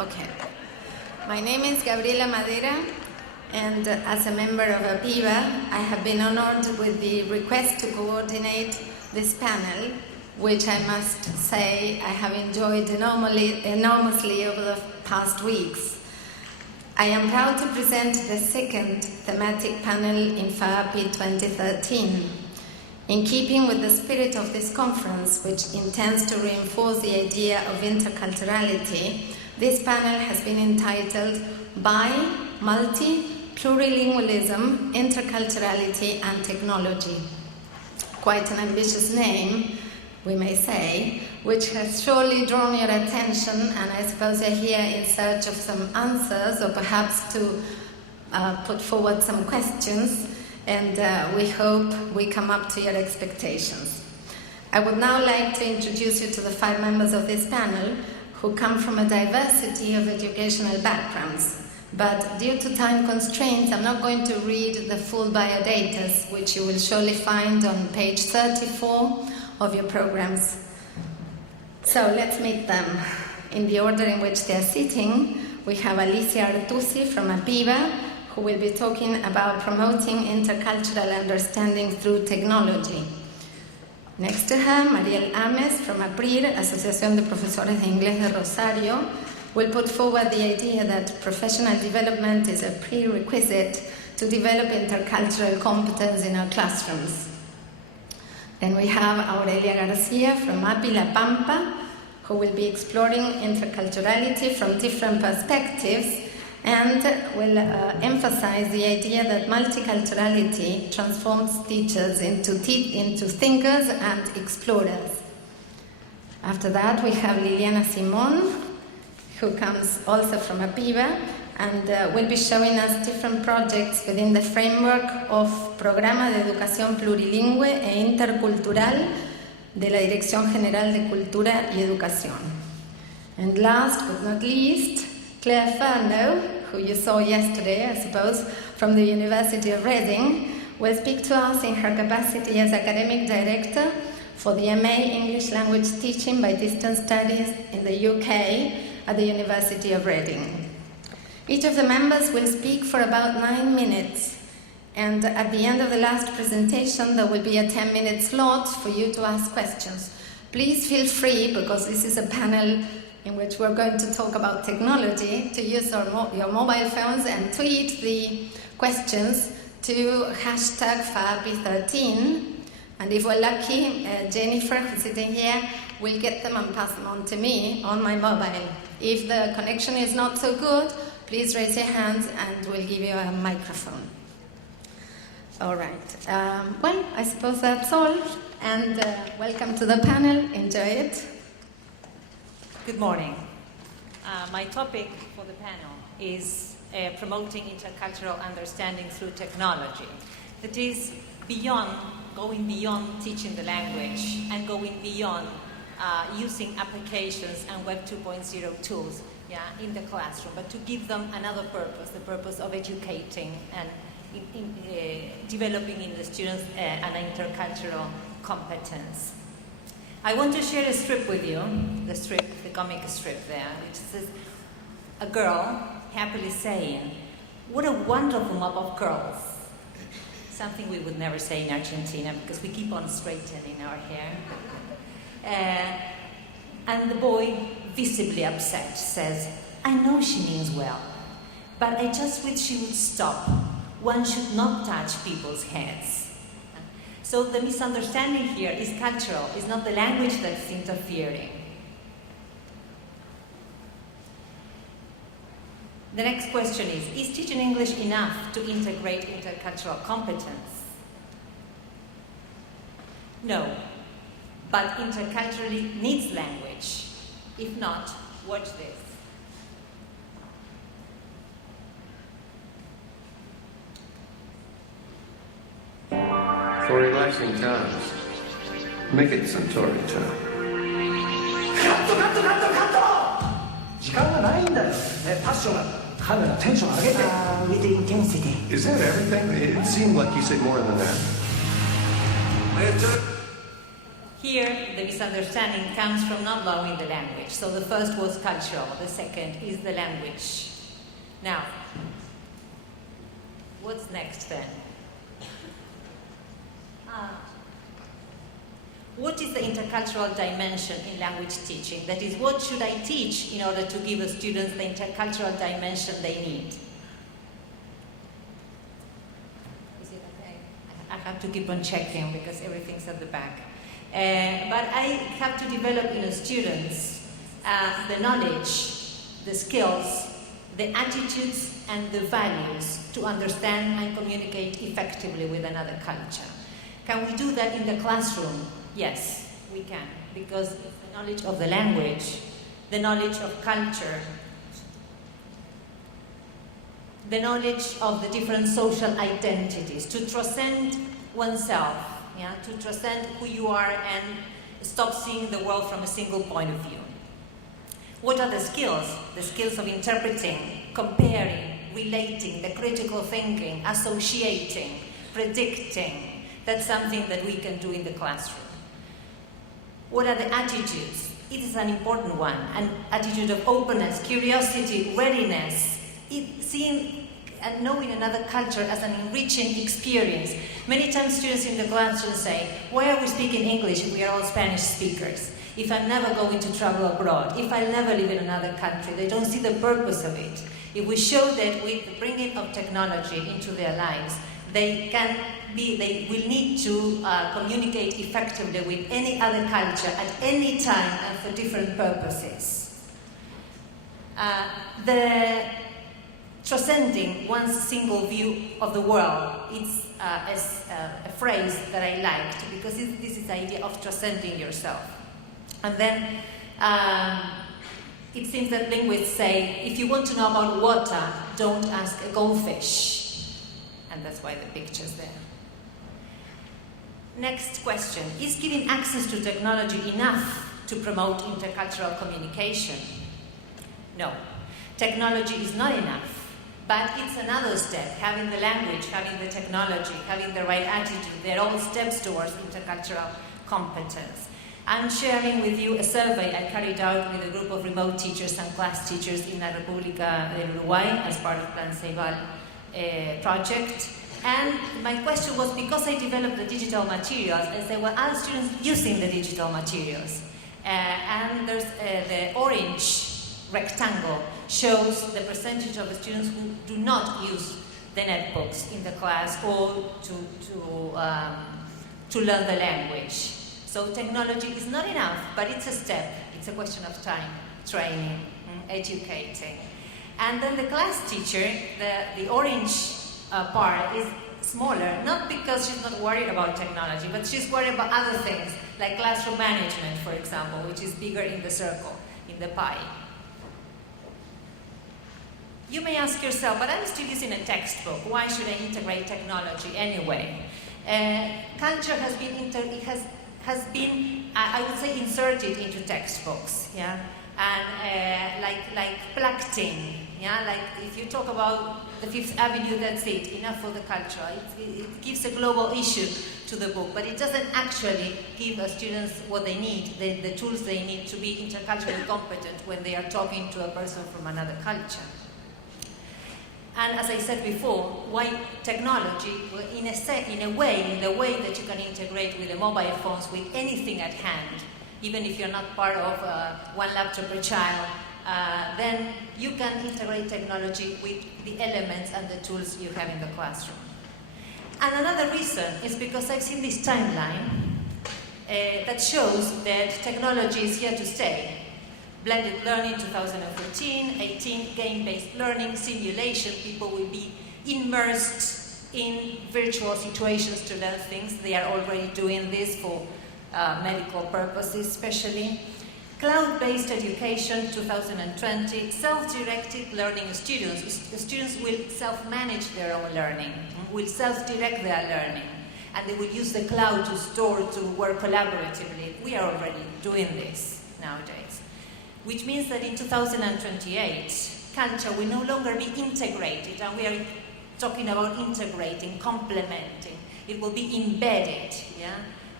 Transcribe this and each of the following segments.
Okay. My name is Gabriela Madera, and as a member of APIBA, I have been honored with the request to coordinate this panel, which I must say I have enjoyed enormously over the past weeks. I am proud to present the second thematic panel in FAAPI 2013. In keeping with the spirit of this conference, which intends to reinforce the idea of interculturality, this panel has been entitled Bi, Multi, Plurilingualism, Interculturality and Technology. Quite an ambitious name, we may say, which has surely drawn your attention, and I suppose you're here in search of some answers or perhaps to put forward some questions, and we hope we come up to your expectations. I would now like to introduce you to the 5 members of this panel who come from a diversity of educational backgrounds. But due to time constraints, I'm not going to read the full biodatas, which you will surely find on page 34 of your programs. So let's meet them in the order in which they are sitting. We have Alicia Artusi from APIBA, who will be talking about promoting intercultural understanding through technology. Next to her, Mariel Amez from APrIR, Asociación de Profesores de Inglés de Rosario, will put forward the idea that professional development is a prerequisite to develop intercultural competence in our classrooms. Then we have Aurelia García from APPI La Pampa, who will be exploring interculturality from different perspectives and will emphasize the idea that multiculturality transforms teachers into thinkers and explorers. After that, we have Liliana Simón, who comes also from APIBA and will be showing us different projects within the framework of Programa de Educación Plurilingüe e Intercultural de la Dirección General de Cultura y Educación. And last but not least, Clare Furneaux, who you saw yesterday, I suppose, from the University of Reading, will speak to us in her capacity as academic director for the MA English Language Teaching by Distance Studies in the UK at the University of Reading. Each of the members will speak for about 9 minutes, and at the end of the last presentation there will be a 10-minute slot for you to ask questions. Please feel free, because this is a panel in which we're going to talk about technology, to use your mobile phones and tweet the questions to hashtag FAAPI13. And if we're lucky, Jennifer, who's sitting here, will get them and pass them on to me on my mobile. If the connection is not so good, please raise your hands and we'll give you a microphone. All right. Well, I suppose that's all. And welcome to the panel. Enjoy it. Good morning. My topic for the panel is promoting intercultural understanding through technology. That is going beyond teaching the language and going beyond using applications and Web 2.0 tools in the classroom, but to give them another purpose, the purpose of educating and developing in the students an intercultural competence. I want to share a strip with you, the comic strip there, which says, a girl happily saying, "What a wonderful mob of girls." Something we would never say in Argentina because we keep on straightening our hair. And the boy, visibly upset, says, "I know she means well, but I just wish she would stop. One should not touch people's heads." So the misunderstanding here is cultural, it's not the language that's interfering. The next question is teaching English enough to integrate intercultural competence? No, but interculturally needs language. If not, watch this. For relaxing times, make it Centauri time. 時間がないんだよ、ね、パッションがカメラテンション上げて with the intensity. Is that everything? It seemed like you said more than that. here the misunderstanding comes from not knowing the language. So the first was cultural, the second is the language. Now, what's next then? What is the intercultural dimension in language teaching? That is, what should I teach in order to give the students the intercultural dimension they need? Is it okay? I have to keep on checking because everything's at the back. But I have to develop in the students the knowledge, the skills, the attitudes, and the values to understand and communicate effectively with another culture. Can we do that in the classroom? Yes, we can, because it's the knowledge of the language, the knowledge of culture, the knowledge of the different social identities, to transcend oneself, yeah, to transcend who you are and stop seeing the world from a single point of view. What are the skills? The skills of interpreting, comparing, relating, the critical thinking, associating, predicting. That's something that we can do in the classroom. What are the attitudes? It is an important one. An attitude of openness, curiosity, readiness, seeing and knowing another culture as an enriching experience. Many times students in the classroom say, why are we speaking English if we are all Spanish speakers? If I'm never going to travel abroad, if I'll never live in another country, they don't see the purpose of it. If we show that with the bringing of technology into their lives, they will need to communicate effectively with any other culture at any time and for different purposes. The transcending one's single view of the world is a phrase that I liked because this is the idea of transcending yourself. And then it seems that linguists say, if you want to know about water, don't ask a goldfish. And that's why the picture's there. Next question. Is giving access to technology enough to promote intercultural communication? No. Technology is not enough, but it's another step. Having the language, having the technology, having the right attitude, they're all steps towards intercultural competence. I'm sharing with you a survey I carried out with a group of remote teachers and class teachers in La República del Uruguay as part of Plan Ceibal project. And my question was, because I developed the digital materials, I said, well, are students using the digital materials? And there's the orange rectangle shows the percentage of the students who do not use the netbooks in the class or to learn the language. So technology is not enough, but it's a step. It's a question of time, training, educating. And then the class teacher, the orange part is smaller, not because she's not worried about technology, but she's worried about other things, like classroom management, for example, which is bigger in the circle, in the pie. You may ask yourself, but I'm still using a textbook. Why should I integrate technology anyway? Culture has been, I would say, inserted into textbooks, yeah, and like plakting, yeah, like if you talk about the Fifth Avenue, that's it, enough for the culture. It gives a global issue to the book, but it doesn't actually give the students what they need, the tools they need to be interculturally competent when they are talking to a person from another culture. And as I said before, why technology? Well, in the way that you can integrate with the mobile phones with anything at hand, even if you're not part of one laptop per child, then you can integrate technology with the elements and the tools you have in the classroom. And another reason is because I've seen this timeline that shows that technology is here to stay. Blended learning 2014, 18, game-based learning, simulation, people will be immersed in virtual situations to learn things. They are already doing this for medical purposes especially. Cloud-based education 2020, self-directed learning students. Students will self-manage their own learning, will self-direct their learning, and they will use the cloud to store, to work collaboratively. We are already doing this nowadays. Which means that in 2028, culture will no longer be integrated, and we are talking about integrating, complementing. It will be embedded, yeah?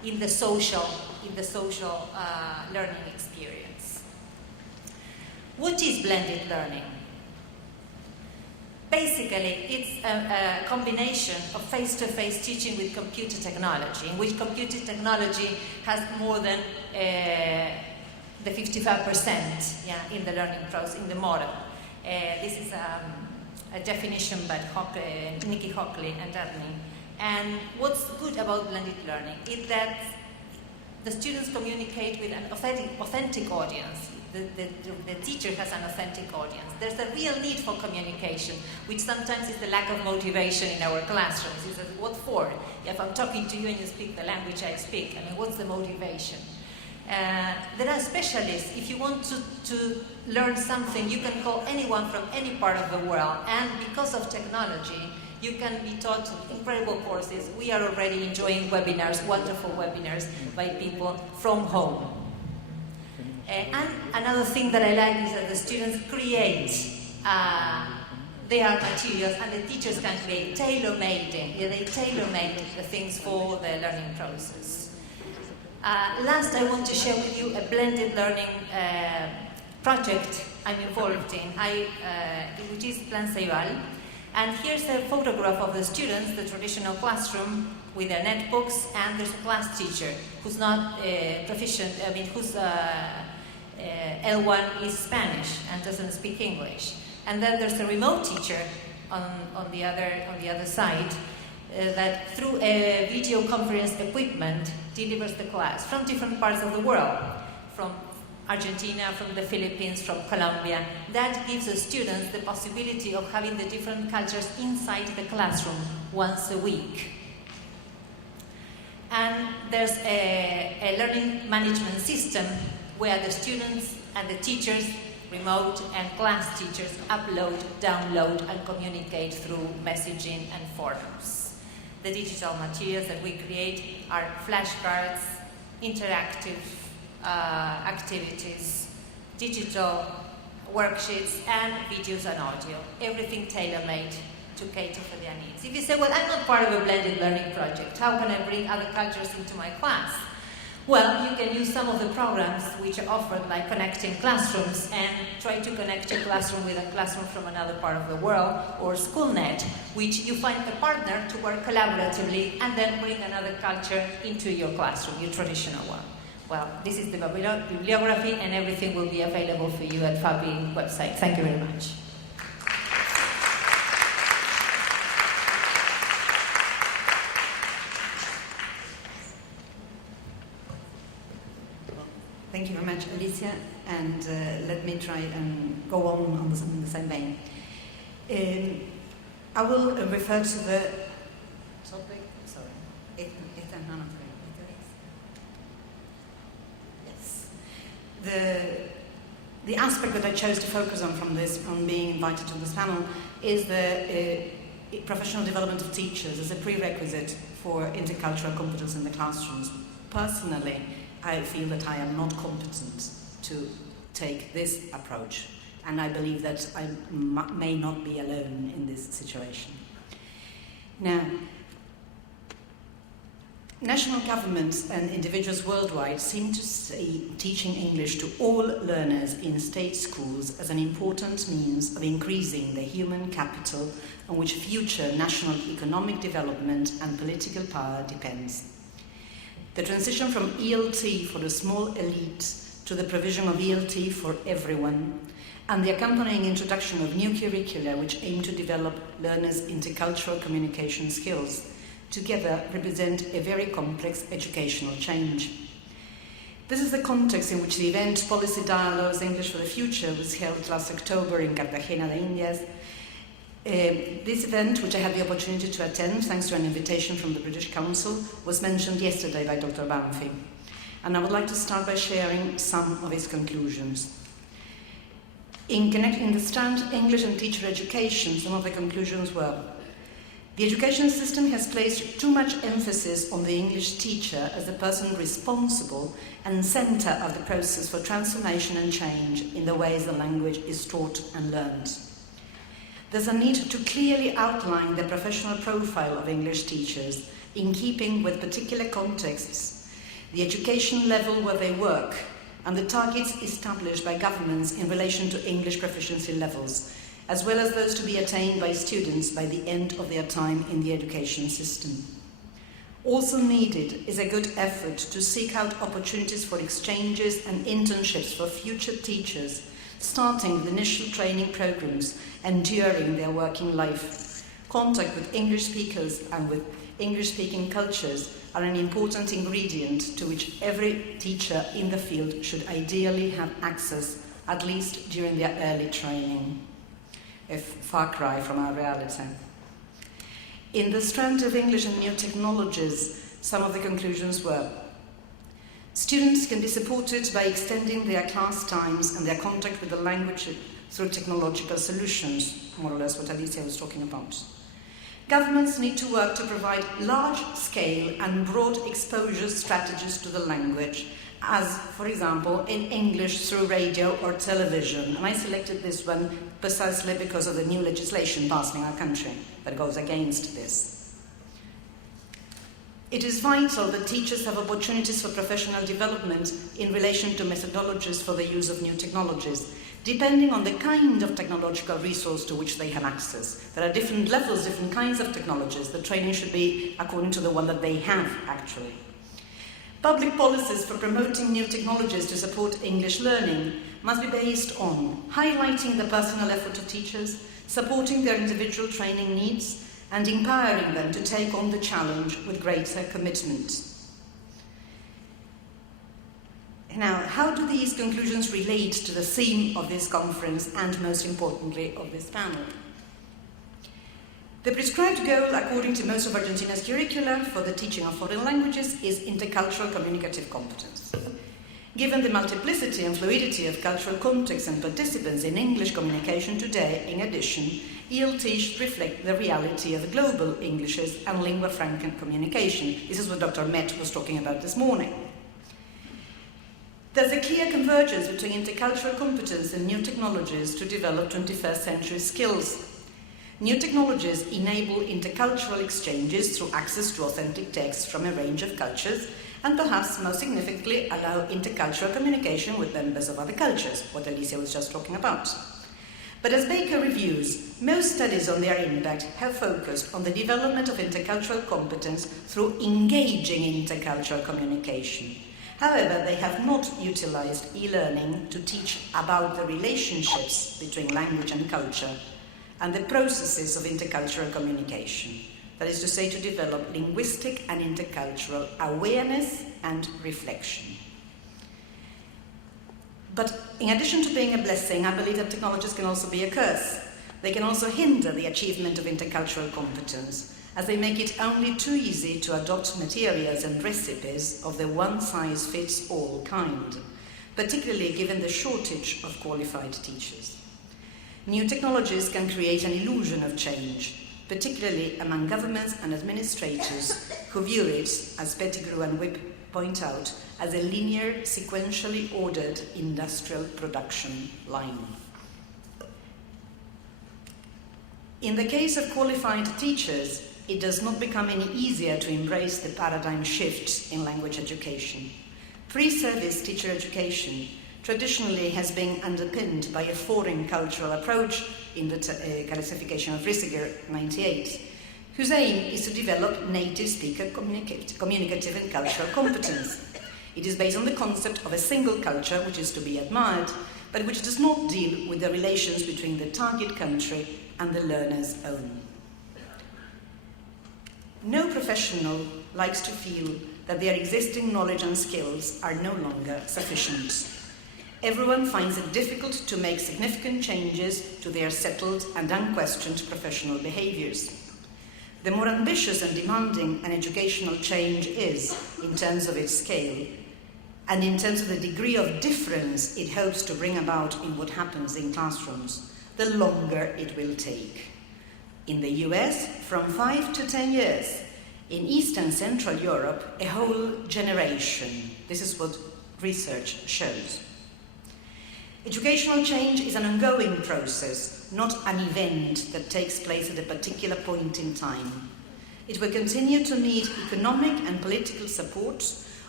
in the social learning experience. What is blended learning? Basically, it's a combination of face-to-face teaching with computer technology, in which computer technology has more than the 55% in the learning process, in the model. This is a definition by Nikki Hockley and Ernie. And what's good about blended learning is that the students communicate with an authentic audience. The teacher has an authentic audience. There's a real need for communication, which sometimes is the lack of motivation in our classrooms. It's what for? If I'm talking to you and you speak the language I speak, I mean, what's the motivation? There are specialists. If you want to learn something, you can call anyone from any part of the world. And because of technology, you can be taught incredible courses. We are already enjoying webinars, wonderful webinars by people from home. And another thing that I like is that the students create their materials, and the teachers can create tailor-made. They tailor-made the things for the learning process. Last, I want to share with you a blended learning project I'm involved in, which is Plan Ceibal. And here's a photograph of the students, the traditional classroom with their netbooks, and there's a class teacher who's not proficient, whose L1 is Spanish and doesn't speak English. And then there's a remote teacher on the other side that through a video conference equipment delivers the class from different parts of the world, from Argentina, from the Philippines, from Colombia. That gives the students the possibility of having the different cultures inside the classroom once a week. And there's a learning management system where the students and the teachers, remote and class teachers, upload, download, and communicate through messaging and forums. The digital materials that we create are flashcards, interactive activities, digital worksheets, and videos and audio. Everything tailor-made to cater for their needs. If you say, well, I'm not part of a blended learning project, how can I bring other cultures into my class? Well, you can use some of the programs which are offered, like Connecting Classrooms, and try to connect your classroom with a classroom from another part of the world, or SchoolNet, which you find a partner to work collaboratively and then bring another culture into your classroom, your traditional one. Well, this is the bibliography, and everything will be available for you at FAAPI website. Thank you very much. Thank you very much, Alicia, and let me try and go on the same vein. I will refer to the topic. Sorry, yes. The aspect that I chose to focus on from being invited to this panel, is the professional development of teachers as a prerequisite for intercultural competence in the classrooms. Personally, I feel that I am not competent to take this approach, and I believe that I may not be alone in this situation. Now, national governments and individuals worldwide seem to see teaching English to all learners in state schools as an important means of increasing the human capital on which future national economic development and political power depends. The transition from ELT for the small elite to the provision of ELT for everyone, and the accompanying introduction of new curricula which aim to develop learners' intercultural communication skills, together represent a very complex educational change. This is the context in which the event Policy Dialogues English for the Future was held last October in Cartagena de Indias. This event, which I had the opportunity to attend thanks to an invitation from the British Council, was mentioned yesterday by Dr. Banfi, and I would like to start by sharing some of its conclusions. In the strand English and teacher education, some of the conclusions were: the education system has placed too much emphasis on the English teacher as the person responsible and centre of the process for transformation and change in the ways the language is taught and learned. There's a need to clearly outline the professional profile of English teachers in keeping with particular contexts the education level where they work, and the targets established by governments in relation to English proficiency levels, as well as those to be attained by students by the end of their time in the education system. Also needed is a good effort to seek out opportunities for exchanges and internships for future teachers, starting with initial training programs and during their working life. Contact with English speakers and with English-speaking cultures are an important ingredient to which every teacher in the field should ideally have access, at least during their early training. A far cry from our reality. In the strand of English and new technologies, some of the conclusions were: students can be supported by extending their class times and their contact with the language through technological solutions, more or less what Alicia was talking about. Governments need to work to provide large-scale and broad exposure strategies to the language, as, for example, in English through radio or television. And I selected this one precisely because of the new legislation passed in our country that goes against this. It is vital that teachers have opportunities for professional development in relation to methodologies for the use of new technologies, depending on the kind of technological resource to which they have access. There are different levels, different kinds of technologies. The training should be according to the one that they have, actually. Public policies for promoting new technologies to support English learning must be based on highlighting the personal effort of teachers, supporting their individual training needs, and empowering them to take on the challenge with greater commitment. Now, how do these conclusions relate to the theme of this conference and, most importantly, of this panel? The prescribed goal, according to most of Argentina's curricula for the teaching of foreign languages, is intercultural communicative competence. Given the multiplicity and fluidity of cultural contexts and participants in English communication today, in addition, ELT should reflect the reality of global Englishes and lingua franca communication. This is what Dr. Met was talking about this morning. There's a clear convergence between intercultural competence and new technologies to develop 21st century skills. New technologies enable intercultural exchanges through access to authentic texts from a range of cultures, and perhaps most significantly allow intercultural communication with members of other cultures, what Alicia was just talking about. But as Baker reviews, most studies on their impact have focused on the development of intercultural competence through engaging intercultural communication. However, they have not utilized e-learning to teach about the relationships between language and culture and the processes of intercultural communication. That is to say, to develop linguistic and intercultural awareness and reflection. But in addition to being a blessing, I believe that technologies can also be a curse. They can also hinder the achievement of intercultural competence, as they make it only too easy to adopt materials and recipes of the one-size-fits-all kind, particularly given the shortage of qualified teachers. New technologies can create an illusion of change, particularly among governments and administrators who view it, as Pettigrew and Whip point out, as a linear, sequentially ordered industrial production line. In the case of qualified teachers, it does not become any easier to embrace the paradigm shifts in language education. Pre-service teacher education traditionally has been underpinned by a foreign cultural approach in the classification of Riesiger 98, whose aim is to develop native speaker communicative and cultural competence. It is based on the concept of a single culture which is to be admired, but which does not deal with the relations between the target country and the learner's own. No professional likes to feel that their existing knowledge and skills are no longer sufficient. Everyone finds it difficult to make significant changes to their settled and unquestioned professional behaviors. The more ambitious and demanding an educational change is in terms of its scale, and in terms of the degree of difference it hopes to bring about in what happens in classrooms, the longer it will take. In the US, from 5 to 10 years. In East and Central Europe, a whole generation. This is what research shows. Educational change is an ongoing process, not an event that takes place at a particular point in time. It will continue to need economic and political support,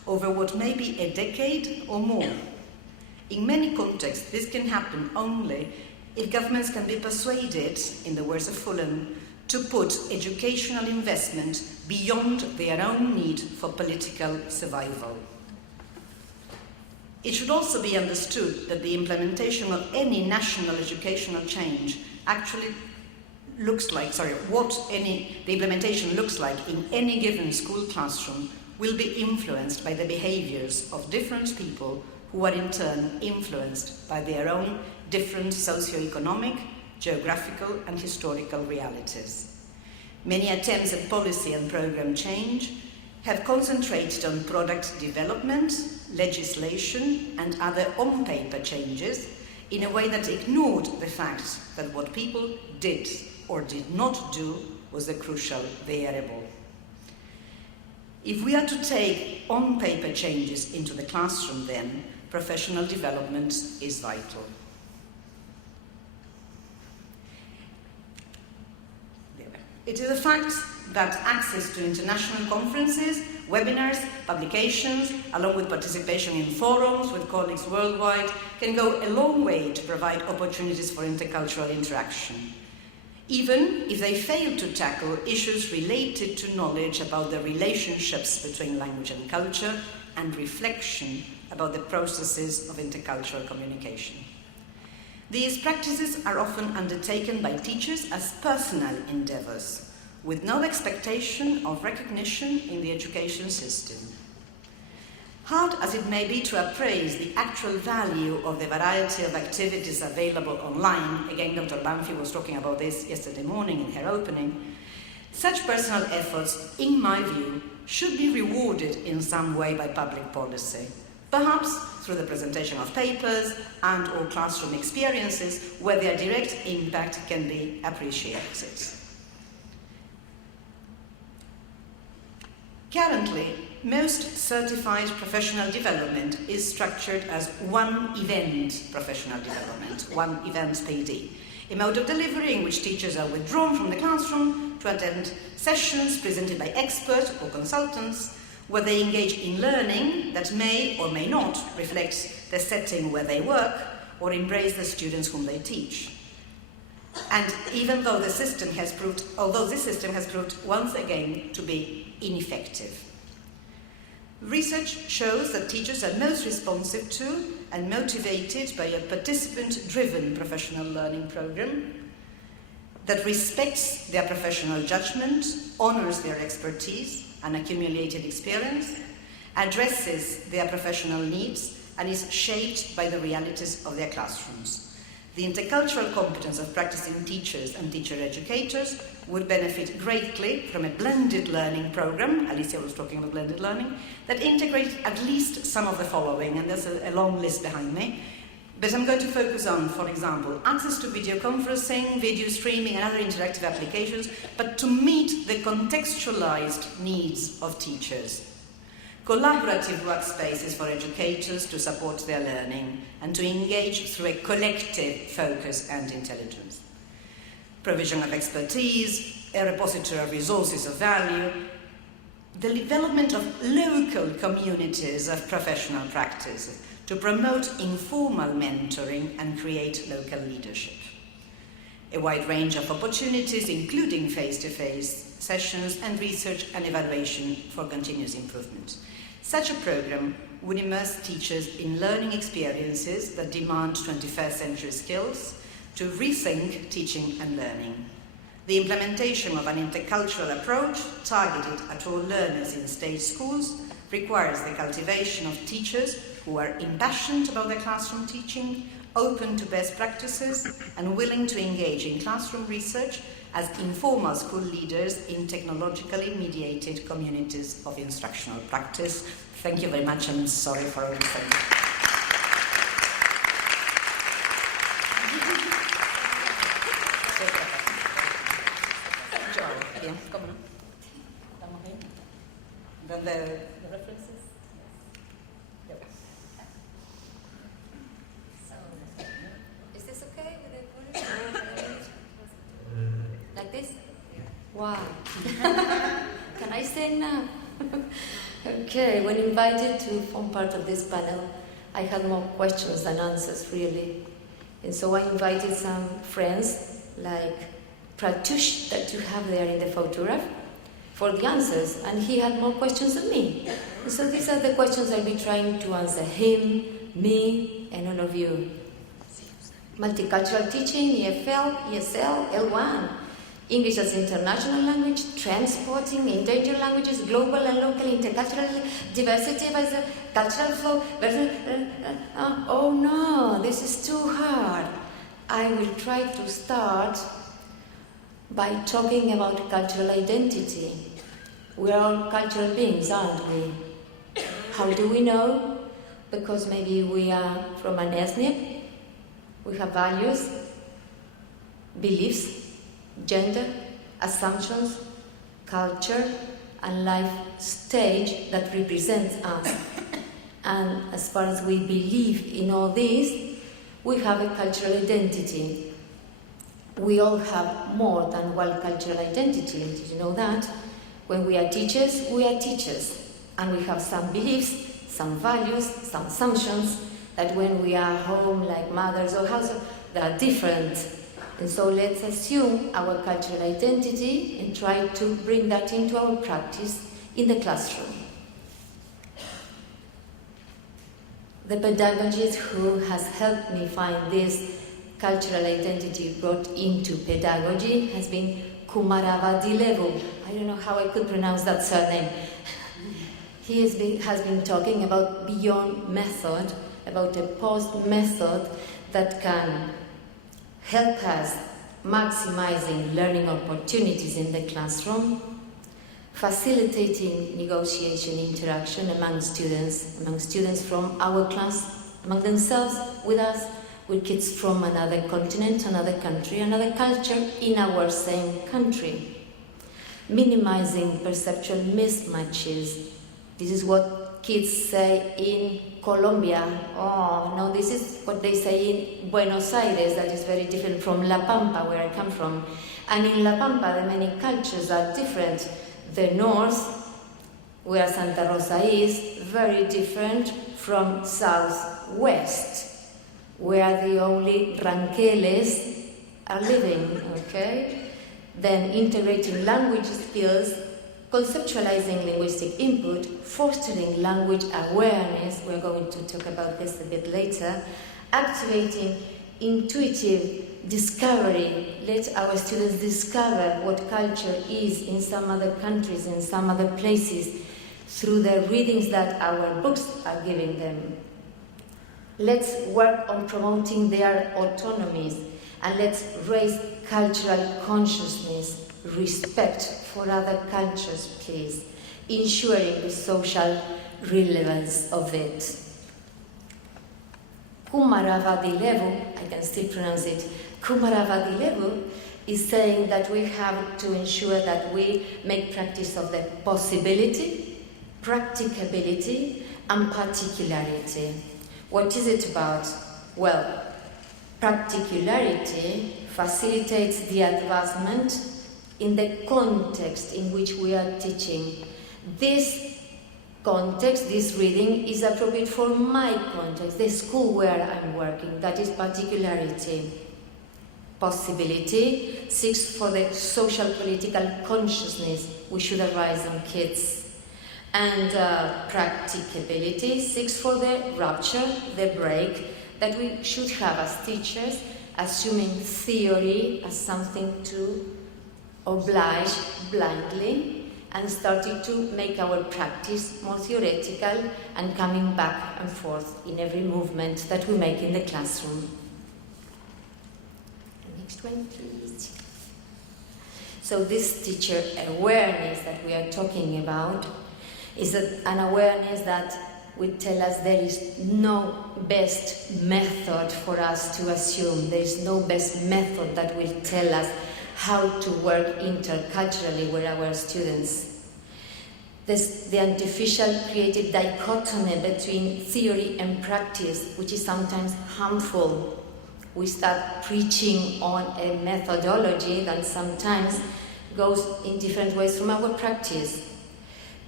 over what may be a decade or more. In many contexts, this can happen only if governments can be persuaded, in the words of Fulham, to put educational investment beyond their own need for political survival. It should also be understood that the implementation of any national educational change actually the implementation looks like in any given school classroom will be influenced by the behaviors of different people who are in turn influenced by their own different socio-economic, geographical and historical realities. Many attempts at policy and program change have concentrated on product development, legislation and other on-paper changes in a way that ignored the fact that what people did or did not do was a crucial variable. If we are to take on-paper changes into the classroom then, professional development is vital. It is a fact that access to international conferences, webinars, publications, along with participation in forums with colleagues worldwide, can go a long way to provide opportunities for intercultural interaction, even if they fail to tackle issues related to knowledge about the relationships between language and culture and reflection about the processes of intercultural communication. These practices are often undertaken by teachers as personal endeavors, with no expectation of recognition in the education system. Hard as it may be to appraise the actual value of the variety of activities available online, again Dr. Banfi was talking about this yesterday morning in her opening, such personal efforts, in my view, should be rewarded in some way by public policy, perhaps through the presentation of papers and or classroom experiences where their direct impact can be appreciated. Currently, most certified professional development is structured as one event professional development, one event PD, a mode of delivery in which teachers are withdrawn from the classroom to attend sessions presented by experts or consultants where they engage in learning that may or may not reflect the setting where they work or embrace the students whom they teach. And even though this system has proved once again to be ineffective. Research shows that teachers are most responsive to and motivated by a participant-driven professional learning program that respects their professional judgment, honors their expertise and accumulated experience, addresses their professional needs, and is shaped by the realities of their classrooms. The intercultural competence of practicing teachers and teacher educators would benefit greatly from a blended learning program, Alicia was talking about blended learning, that integrates at least some of the following, and there's a long list behind me. But I'm going to focus on, for example, access to video conferencing, video streaming and other interactive applications, but to meet the contextualized needs of teachers. Collaborative workspaces for educators to support their learning and to engage through a collective focus and intelligence. Provision of expertise, a repository of resources of value, the development of local communities of professional practice to promote informal mentoring and create local leadership. A wide range of opportunities, including face-to-face sessions and research and evaluation for continuous improvement. Such a program would immerse teachers in learning experiences that demand 21st century skills to rethink teaching and learning. The implementation of an intercultural approach targeted at all learners in state schools requires the cultivation of teachers who are impassioned about their classroom teaching, open to best practices, and willing to engage in classroom research as informal school leaders in technologically mediated communities of instructional practice. Thank you very much, and sorry for all this. Then the references. Yep. So, is this okay with the like this? Wow. Can I stand now? Okay. Okay, when invited to form part of this panel, I had more questions than answers, really. And so I invited some friends, like Pratush, that you have there in the photograph, for the answers, and he had more questions than me. And so these are the questions I'll be trying to answer him, me, and all of you. Multicultural teaching, EFL, ESL, L1, English as international language, transporting, endangered languages, global and local, intercultural diversity, cultural flow. Oh no, this is too hard. I will try to start by talking about cultural identity. We are all cultural beings, aren't we? How do we know? Because maybe we are from an ethnic, we have values, beliefs, gender, assumptions, culture, and life stage that represents us. And as far as we believe in all this, we have a cultural identity. We all have more than one cultural identity. Did you know that? When we are teachers, we are teachers. And we have some beliefs, some values, some assumptions that when we are home, like mothers or households, they are different. And so let's assume our cultural identity and try to bring that into our practice in the classroom. The pedagogist who has helped me find this cultural identity brought into pedagogy has been Kumaravadilevu. I don't know how I could pronounce that surname. He has been talking about beyond method, about a post method that can help us maximizing learning opportunities in the classroom, facilitating negotiation interaction among students from our class, among themselves, with us, with kids from another continent, another country, another culture in our same country, minimizing perceptual mismatches. This is what kids say in Colombia. Oh, no, this is what they say in Buenos Aires, that is very different from La Pampa, where I come from. And in La Pampa, the many cultures are different. The north, where Santa Rosa is, very different from southwest, where the only ranqueles are living, okay? Then integrating language skills, conceptualizing linguistic input, fostering language awareness, we're going to talk about this a bit later, activating intuitive discovery, let our students discover what culture is in some other countries, in some other places, through the readings that our books are giving them. Let's work on promoting their autonomies, and let's raise cultural consciousness, respect for other cultures, please, ensuring the social relevance of it. Kumaravadilevu, I can still pronounce it, Kumaravadilevu is saying that we have to ensure that we make practice of the possibility, practicability, and particularity. What is it about? Well, practicality facilitates the advancement in the context in which we are teaching. This context, this reading, is appropriate for my context, the school where I'm working. That is particularity. Possibility seeks for the social political consciousness we should arise on kids. And practicability seeks for the rupture, the break, that we should have as teachers, assuming theory as something to oblige blindly, and starting to make our practice more theoretical and coming back and forth in every movement that we make in the classroom. The next one, please. So this teacher awareness that we are talking about is an awareness that will tell us there is no best method for us to assume. There is no best method that will tell us how to work interculturally with our students. The artificial creative dichotomy between theory and practice, which is sometimes harmful. We start preaching on a methodology that sometimes goes in different ways from our practice.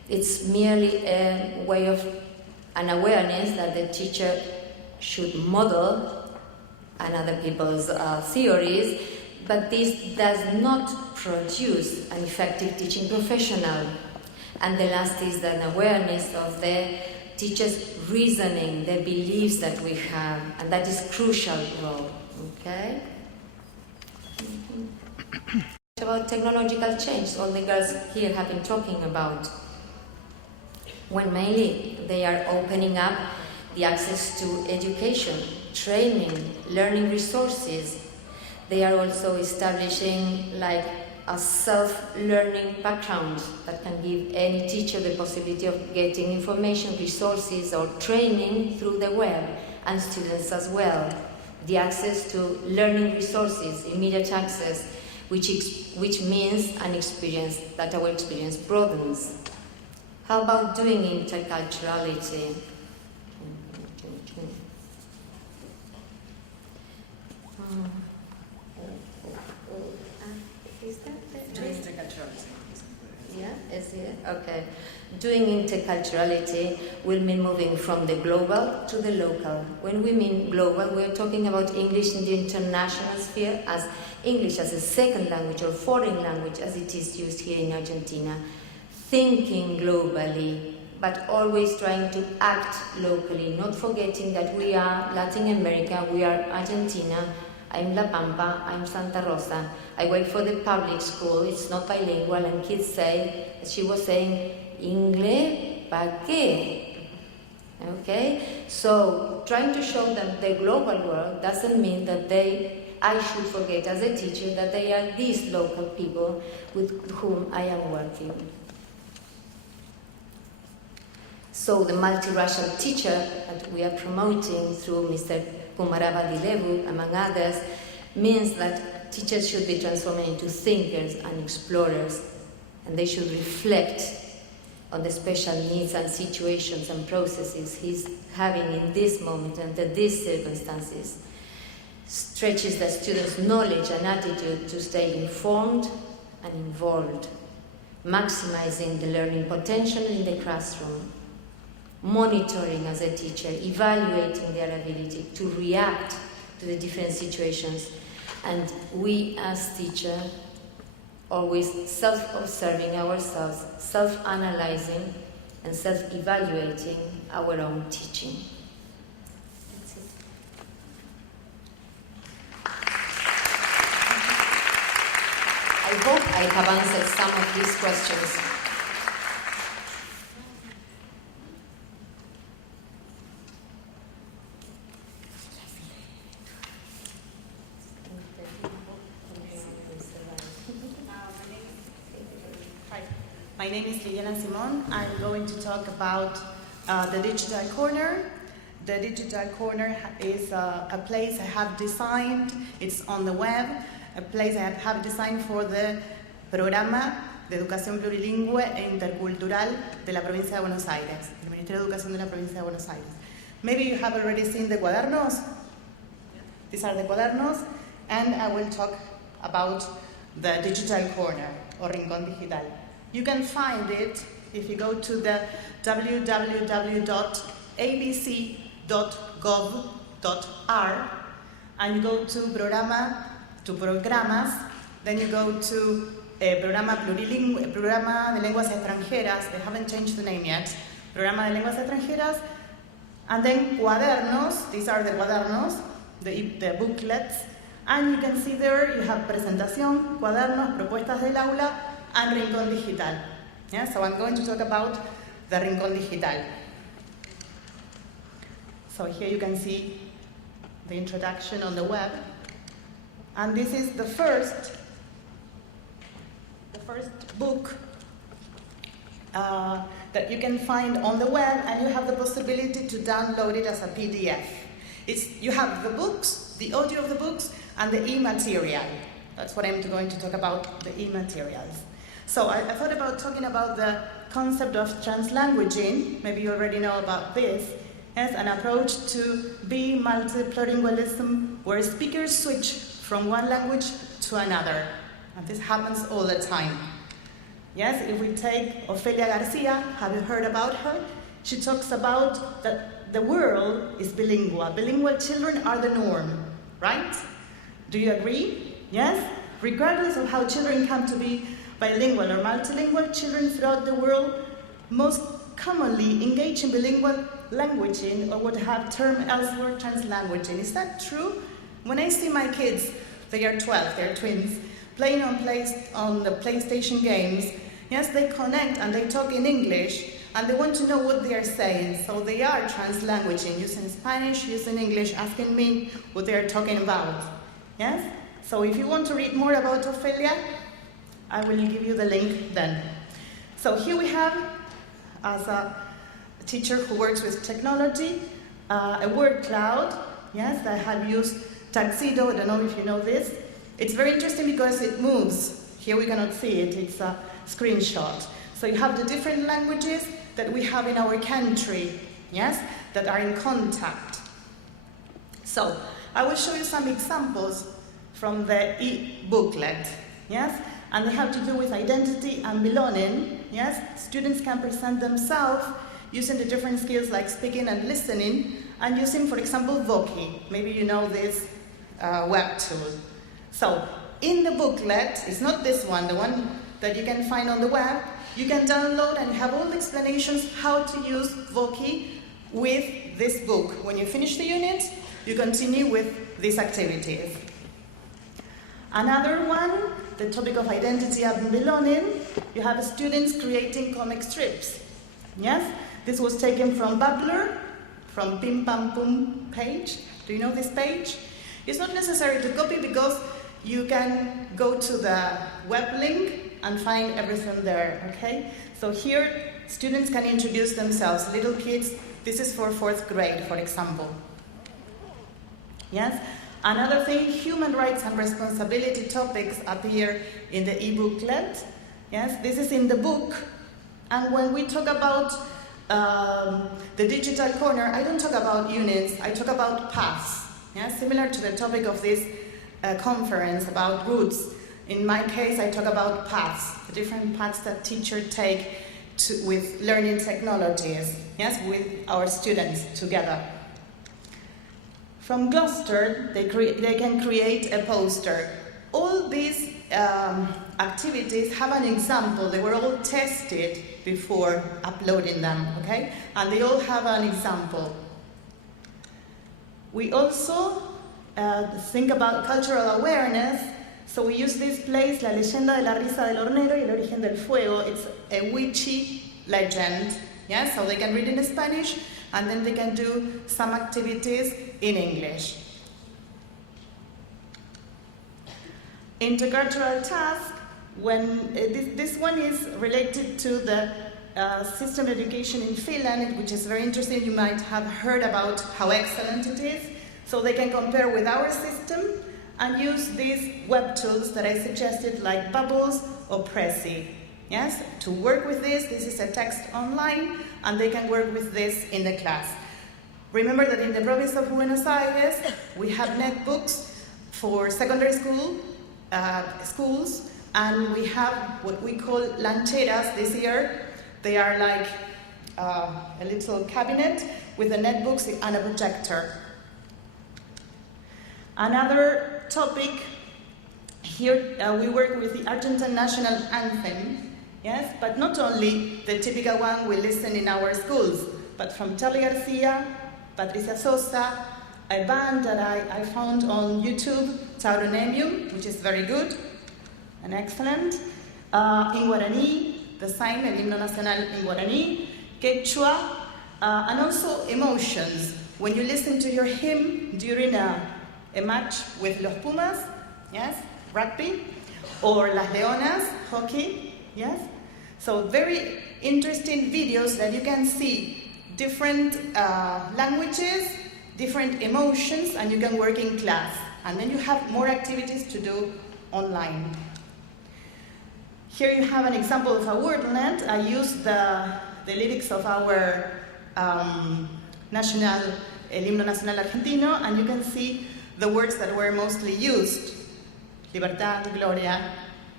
It's merely a way of an awareness that the teacher should model another people's theories, but this does not produce an effective teaching professional. And the last is an awareness of the teacher's reasoning, the beliefs that we have, and that is crucial role. Okay? About technological change, all the girls here have been talking about, when mainly they are opening up the access to education, training, learning resources. They are also establishing like a self-learning background that can give any teacher the possibility of getting information, resources or training through the web, and students as well. The access to learning resources, immediate access, which means an experience, that our experience broadens. How about doing interculturality? Is that Doing interculturality. Yeah, is it? Okay. Doing interculturality will mean moving from the global to the local. When we mean global, we are talking about English in the international sphere, as English as a second language or foreign language as it is used here in Argentina. Thinking globally, but always trying to act locally, not forgetting that we are Latin America, we are Argentina, I'm La Pampa, I'm Santa Rosa. I work for the public school, it's not bilingual, and kids say, as she was saying, Inglés, ¿pa qué? Okay? So, trying to show them the global world doesn't mean that I should forget as a teacher that they are these local people with whom I am working. So the multiracial teacher that we are promoting through Mr. Kumarava Dilevu, among others, means that teachers should be transformed into thinkers and explorers, and they should reflect on the special needs and situations and processes he's having in this moment under these circumstances. Stretches the students' knowledge and attitude to stay informed and involved, maximizing the learning potential in the classroom, monitoring as a teacher, evaluating their ability to react to the different situations, and we as teachers always self-observing ourselves, self-analyzing and self-evaluating our own teaching. That's it. I hope I have answered some of these questions. My name is Liliana Simón. I'm going to talk about the Digital Corner. The Digital Corner is a place I have designed, it's on the web, a place I have designed for the Programa de Educación Plurilingüe e Intercultural de la Provincia de Buenos Aires, el Ministerio de Educación de la Provincia de Buenos Aires. Maybe you have already seen the cuadernos. These are the cuadernos, and I will talk about the Digital Corner, or Rincón Digital. You can find it if you go to the www.abc.gov.ar and you go to programas, then you go to Programa de Lenguas Extranjeras, they haven't changed the name yet, Programa de Lenguas Extranjeras, and then cuadernos, these are the cuadernos, the booklets, and you can see there you have presentación, cuadernos, propuestas del aula, and Rincón Digital. Yeah, so I'm going to talk about the Rincón Digital. So here you can see the introduction on the web. And this is the first book that you can find on the web, and you have the possibility to download it as a PDF. You have the books, the audio of the books, and the e-material. That's what I'm going to talk about, the e-materials. So I thought about talking about the concept of translanguaging. Maybe you already know about this, as an approach to multilingualism, where speakers switch from one language to another. And this happens all the time. Yes, if we take Aurelia García, have you heard about her? She talks about that the world is bilingual. Bilingual children are the norm, right? Do you agree? Yes? Regardless of how children come to be bilingual or multilingual, children throughout the world most commonly engage in bilingual languaging, or would have term elsewhere translanguaging. Is that true? When I see my kids, they are 12, they're twins, playing on the PlayStation games, yes, they connect and they talk in English, and they want to know what they are saying. So they are translanguaging, using Spanish, using English, asking me what they are talking about. Yes? So if you want to read more about Aurelia, I will give you the link then. So here we have, as a teacher who works with technology, a word cloud, yes, I have used Tuxedo, I don't know if you know this. It's very interesting because it moves. Here we cannot see it, it's a screenshot. So you have the different languages that we have in our country, yes, that are in contact. So I will show you some examples from the e-booklet, yes, and they have to do with identity and belonging, yes. Students can present themselves using the different skills like speaking and listening, and using, for example, Voki. Maybe you know this web tool. So in the booklet, it's not this one, the one that you can find on the web, you can download and have all the explanations how to use Voki with this book. When you finish the unit, you continue with these activities. Another one, the topic of identity and belonging, you have students creating comic strips. Yes? This was taken from Babbler, from Pim Pam Pum page. Do you know this page? It's not necessary to copy because you can go to the web link and find everything there, okay? So here, students can introduce themselves. Little kids, this is for 4th grade, for example. Yes? Another thing, human rights and responsibility topics appear in the e-booklet. Yes, this is in the book. And when we talk about the digital corner, I don't talk about units, I talk about paths. Yes? Similar to the topic of this conference about roots. In my case, I talk about paths, the different paths that teachers take with learning technologies, yes, with our students together. From Gloucester, they can create a poster. All these activities have an example. They were all tested before uploading them, okay? And they all have an example. We also think about cultural awareness. So we use this place, La leyenda de la risa del hornero y el origen del fuego. It's a witchy legend, yeah? So they can read in Spanish, and then they can do some activities in English. Intercultural task, when this one is related to the system education in Finland, which is very interesting. You might have heard about how excellent it is. So they can compare with our system and use these web tools that I suggested, like Bubbles or Prezi. Yes, to work with this is a text online, and they can work with this in the class. Remember that in the province of Buenos Aires, we have netbooks for secondary schools, and we have what we call lancheras this year. They are like a little cabinet with the netbooks and a projector. Another topic, here we work with the Argentine national anthem, yes, but not only the typical one we listen in our schools, but from Charlie García, Patricia Sosa, a band that I found on YouTube, Tauronemium, which is very good and excellent, in Guarani, the same, el himno nacional in Guarani, Quechua, and also emotions. When you listen to your hymn during a match with Los Pumas, yes, rugby, or Las Leonas, hockey, yes. So very interesting videos that you can see different languages, different emotions, and you can work in class. And then you have more activities to do online. Here you have an example of a wordlet. I used the lyrics of our Nacional, el himno nacional argentino, and you can see the words that were mostly used. Libertad, Gloria,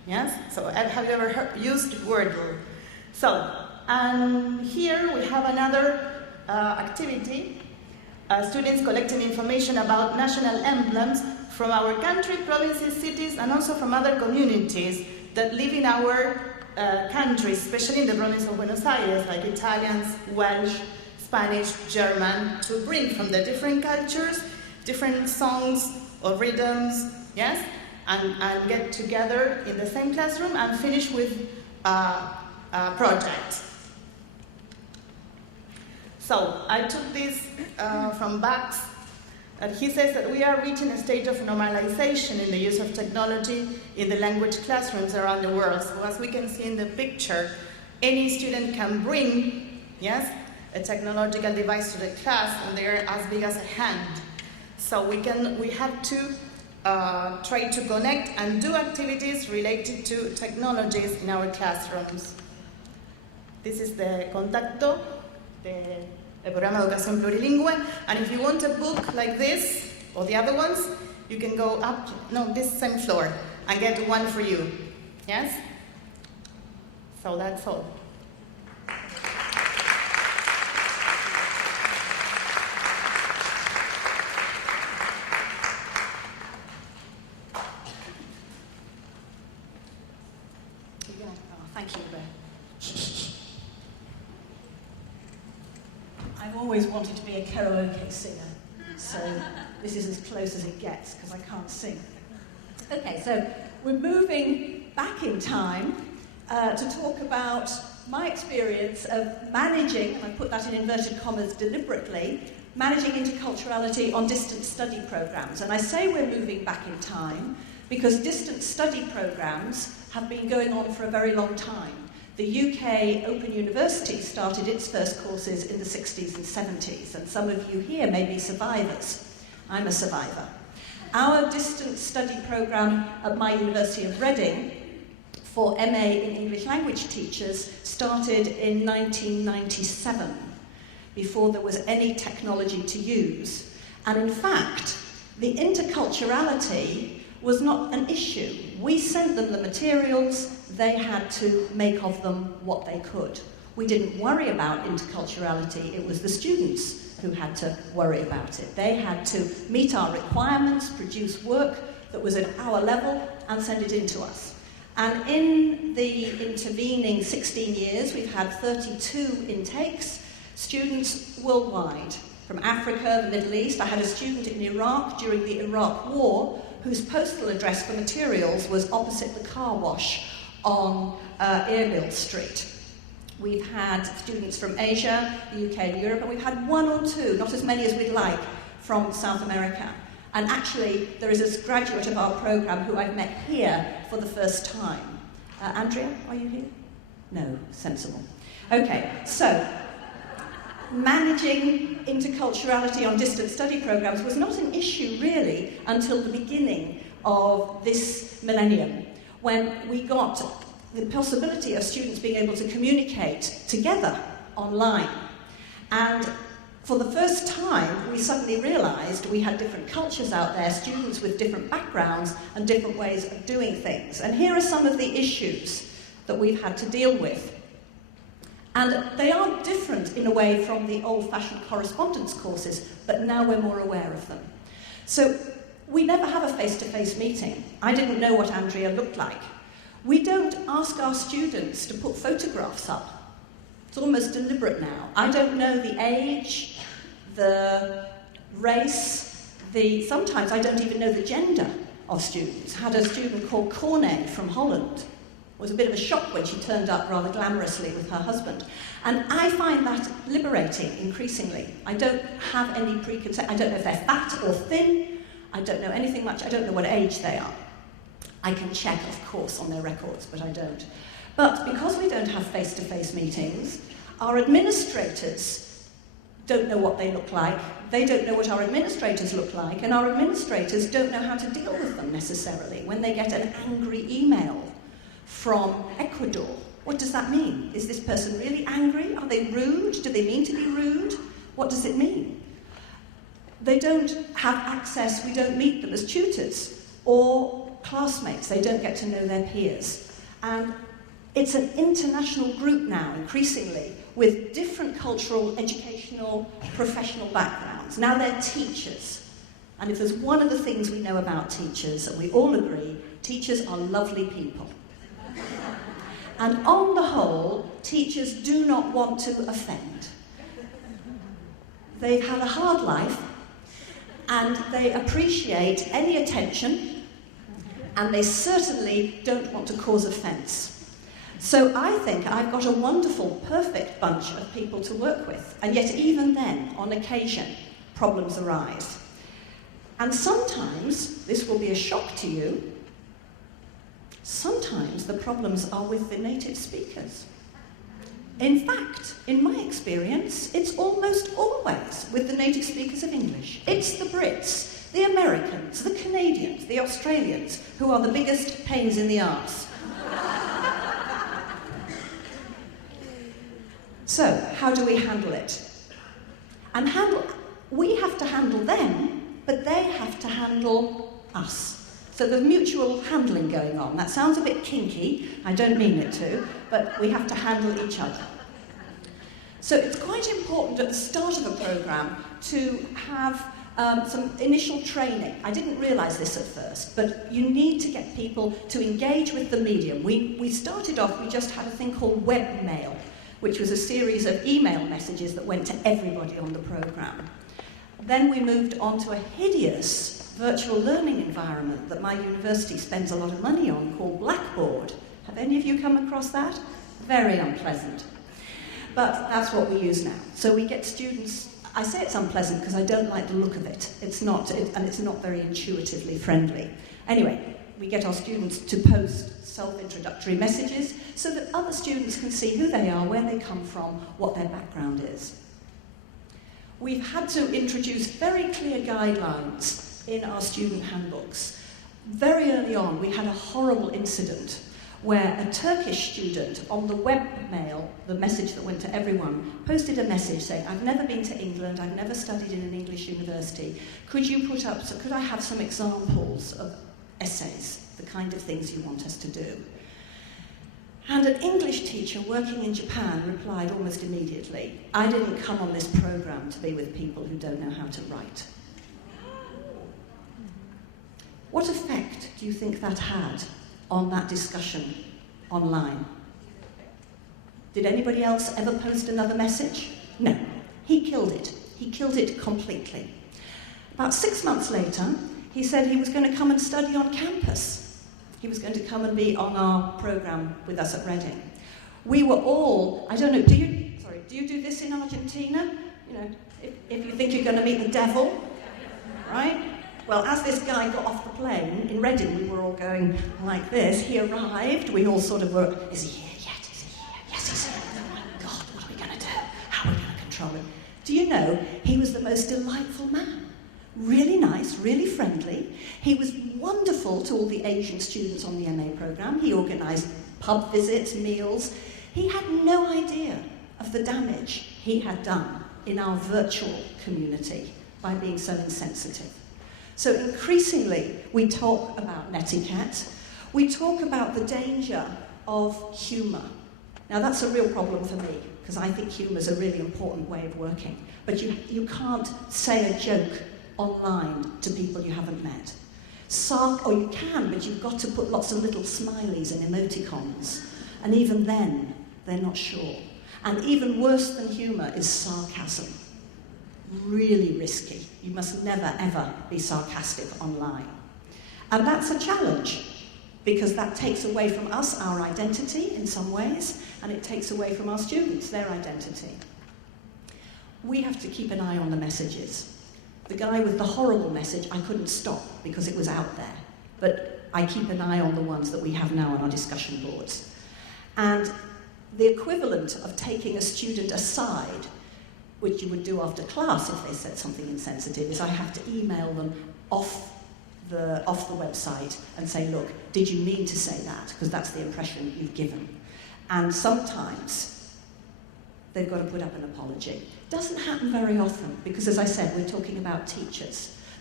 Yes? So have you ever used Wordle? So, and here we have another activity. Students collecting information about national emblems from our country, provinces, cities, and also from other communities that live in our country, especially in the province of Buenos Aires, like Italians, Welsh, Spanish, German, to bring from the different cultures, different songs or rhythms, yes? And get together in the same classroom and finish with a project. So I took this from Bax, and he says that we are reaching a stage of normalization in the use of technology in the language classrooms around the world. So as we can see in the picture, any student can bring, yes, a technological device to the class, and they're as big as a hand. So we have to try to connect and do activities related to technologies in our classrooms. This is the Contacto, the Programa de Educación Plurilingüe, and if you want a book like this, or the other ones, you can go up, this same floor, and get one for you, yes? So that's all. Thank you, Rebecca. I've always wanted to be a karaoke singer, so this is as close as it gets because I can't sing. Okay, so we're moving back in time to talk about my experience of managing, and I put that in inverted commas deliberately, managing interculturality on distance study programs. And I say we're moving back in time because distance study programs have been going on for a very long time. The UK Open University started its first courses in the 60s and 70s, and some of you here may be survivors. I'm a survivor. Our distance study program at my University of Reading for MA in English language teachers started in 1997, before there was any technology to use. And in fact, the interculturality was not an issue. We sent them the materials, they had to make of them what they could. We didn't worry about interculturality, it was the students who had to worry about it. They had to meet our requirements, produce work that was at our level, and send it in to us. And in the intervening 16 years, we've had 32 intakes, students worldwide, from Africa, the Middle East. I had a student in Iraq during the Iraq War whose postal address for materials was opposite the car wash on Erbil Street. We've had students from Asia, the UK and Europe, and we've had one or two, not as many as we'd like, from South America. And actually, there is a graduate of our program who I've met here for the first time. Andrea, are you here? No, sensible. Okay, so managing interculturality on distance study programs was not an issue really until the beginning of this millennium, when we got the possibility of students being able to communicate together online. And for the first time, we suddenly realized we had different cultures out there, students with different backgrounds and different ways of doing things. And here are some of the issues that we've had to deal with. And they are different in a way from the old-fashioned correspondence courses, but now we're more aware of them. So we never have a face-to-face meeting. I didn't know what Andrea looked like. We don't ask our students to put photographs up. It's almost deliberate now. I don't know the age, the race, sometimes I don't even know the gender of students. I had a student called Corne from Holland. It was a bit of a shock when she turned up rather glamorously with her husband. And I find that liberating increasingly. I don't have any preconcept. I don't know if they're fat or thin. I don't know anything much. I don't know what age they are. I can check, of course, on their records, but I don't. But because we don't have face-to-face meetings, our administrators don't know what they look like. They don't know what our administrators look like, and our administrators don't know how to deal with them necessarily when they get an angry email from Ecuador. What does that mean? Is this person really angry? Are they rude? Do they mean to be rude? What does it mean? They don't have access, we don't meet them as tutors, or classmates, they don't get to know their peers. And it's an international group now, increasingly, with different cultural, educational, professional backgrounds. Now they're teachers. And if there's one of the things we know about teachers, and we all agree, teachers are lovely people. And on the whole, teachers do not want to offend. They've had a hard life, and they appreciate any attention, and they certainly don't want to cause offence. So I think I've got a wonderful, perfect bunch of people to work with, and yet even then, on occasion, problems arise. And sometimes, this will be a shock to you, sometimes the problems are with the native speakers. In fact, in my experience, it's almost always with the native speakers of English. It's the Brits, the Americans, the Canadians, the Australians, who are the biggest pains in the arse. So, how do we handle it? And we have to handle them, but they have to handle us. So there's mutual handling going on. That sounds a bit kinky, I don't mean it to, but we have to handle each other. So it's quite important at the start of a programme to have some initial training. I didn't realise this at first, but you need to get people to engage with the medium. We started off, we just had a thing called webmail, which was a series of email messages that went to everybody on the programme. Then we moved on to a hideous virtual learning environment that my university spends a lot of money on, called Blackboard. Have any of you come across that? Very unpleasant. But that's what we use now. So we get students, I say it's unpleasant because I don't like the look of it. It's not, and it's not very intuitively friendly. Anyway, we get our students to post self-introductory messages so that other students can see who they are, where they come from, what their background is. We've had to introduce very clear guidelines in our student handbooks. Very early on, we had a horrible incident where a Turkish student on the webmail, the message that went to everyone, posted a message saying, I've never been to England, I've never studied in an English university. Could I have some examples of essays, the kind of things you want us to do? And an English teacher working in Japan replied almost immediately, I didn't come on this programme to be with people who don't know how to write. What effect do you think that had on that discussion online? Did anybody else ever post another message? No. He killed it. He killed it completely. About 6 months later, he said he was going to come and study on campus. He was going to come and be on our programme with us at Reading. We were all, I don't know, do you do this in Argentina? You know, if you think you're going to meet the devil, right? Well, as this guy got off the plane in Reading, we were all going like this. He arrived, we all sort of were, is he here yet? Is he here? Yes, he's here. Oh my God, what are we going to do? How are we going to control him? Do you know, he was the most delightful man. Really nice, really friendly. He was wonderful to all the Asian students on the MA programme. He organised pub visits, meals. He had no idea of the damage he had done in our virtual community by being so insensitive. So increasingly, we talk about netiquette. We talk about the danger of humour. Now that's a real problem for me, because I think humour is a really important way of working. But you can't say a joke online to people you haven't met. Or you can, but you've got to put lots of little smileys and emoticons. And even then, they're not sure. And even worse than humour is sarcasm. Really risky. You must never, ever be sarcastic online. And that's a challenge, because that takes away from us our identity in some ways, and it takes away from our students their identity. We have to keep an eye on the messages. The guy with the horrible message, I couldn't stop because it was out there. But I keep an eye on the ones that we have now on our discussion boards. And the equivalent of taking a student aside, which you would do after class if they said something insensitive, is I have to email them off the website and say, look, did you mean to say that? Because that's the impression you've given. And sometimes they've got to put up an apology. Doesn't happen very often, because as I said, we're talking about teachers.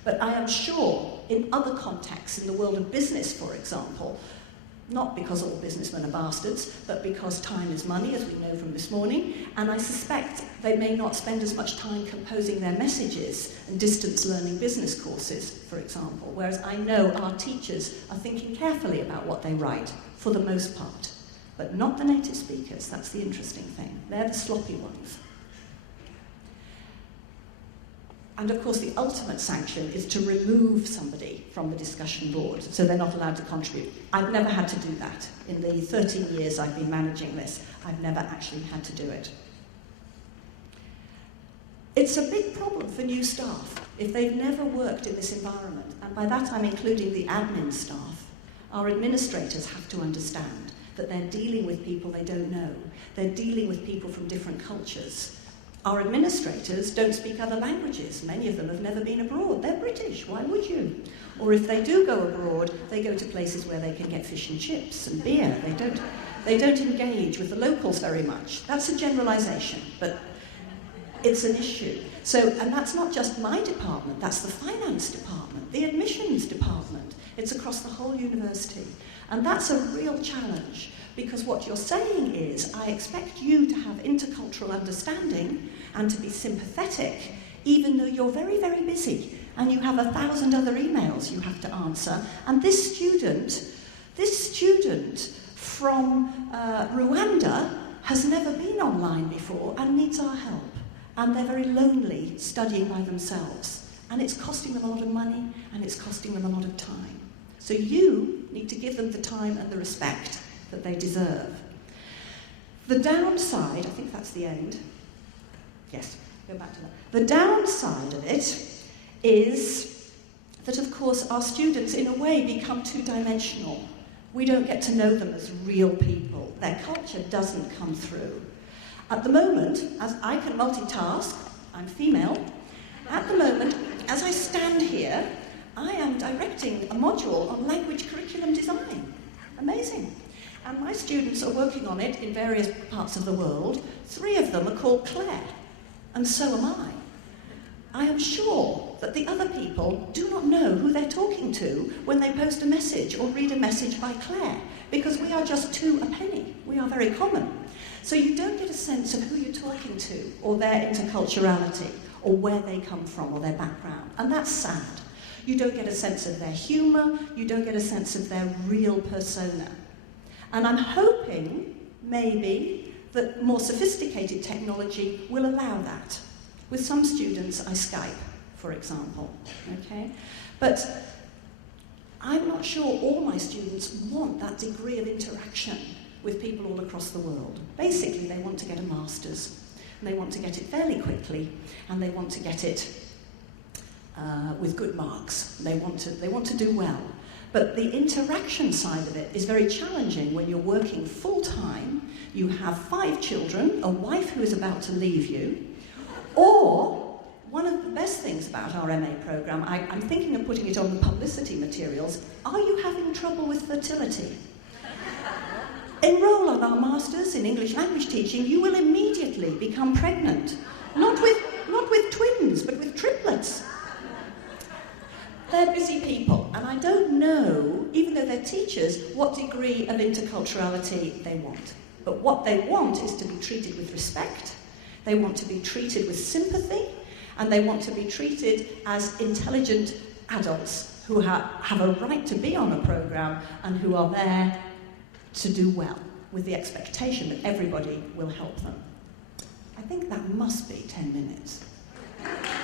But I am sure in other contexts, in the world of business, for example, not because all businessmen are bastards, but because time is money, as we know from this morning, and I suspect they may not spend as much time composing their messages and distance learning business courses, for example, whereas I know our teachers are thinking carefully about what they write, for the most part. But not the native speakers, that's the interesting thing. They're the sloppy ones. And of course, the ultimate sanction is to remove somebody from the discussion board, so they're not allowed to contribute. I've never had to do that. In the 13 years I've been managing this, I've never actually had to do it. It's a big problem for new staff if they've never worked in this environment, and by that I'm including the admin staff. Our administrators have to understand that they're dealing with people they don't know. They're dealing with people from different cultures. Our administrators don't speak other languages. Many of them have never been abroad. They're British, why would you? Or if they do go abroad, they go to places where they can get fish and chips and beer. They don't engage with the locals very much. That's a generalisation, but it's an issue. So, and that's not just my department, that's the finance department, the admissions department. It's across the whole university. And that's a real challenge. Because what you're saying is, I expect you to have intercultural understanding and to be sympathetic, even though you're very, very busy and you have 1,000 other emails you have to answer. And this student from Rwanda has never been online before and needs our help. And they're very lonely studying by themselves. And it's costing them a lot of money and it's costing them a lot of time. So you need to give them the time and the respect that they deserve. The downside, I think that's the end. Yes, go back to that. The downside of it is that, of course, our students, in a way, become two-dimensional. We don't get to know them as real people. Their culture doesn't come through. At the moment, as I can multitask, I'm female, at the moment, as I stand here, I am directing a module on language curriculum design. Amazing. And my students are working on it in various parts of the world. 3 of them are called Clare, and so am I. I am sure that the other people do not know who they're talking to when they post a message or read a message by Clare, because we are just 2 a penny. We are very common. So you don't get a sense of who you're talking to, or their interculturality, or where they come from, or their background. And that's sad. You don't get a sense of their humour, you don't get a sense of their real persona. And I'm hoping, maybe, that more sophisticated technology will allow that. With some students, I Skype, for example, okay? But I'm not sure all my students want that degree of interaction with people all across the world. Basically, they want to get a master's, and they want to get it fairly quickly, and they want to get it with good marks. They want to do well. But the interaction side of it is very challenging when you're working full-time, you have 5 children, a wife who is about to leave you, or one of the best things about our MA programme, I'm thinking of putting it on the publicity materials, are you having trouble with fertility? Enroll on our Masters in English Language Teaching, you will immediately become pregnant. Not with twins, but with triplets. They're busy people, and I don't know, even though they're teachers, what degree of interculturality they want. But what they want is to be treated with respect, they want to be treated with sympathy, and they want to be treated as intelligent adults who have a right to be on a programme and who are there to do well, with the expectation that everybody will help them. I think that must be 10 minutes.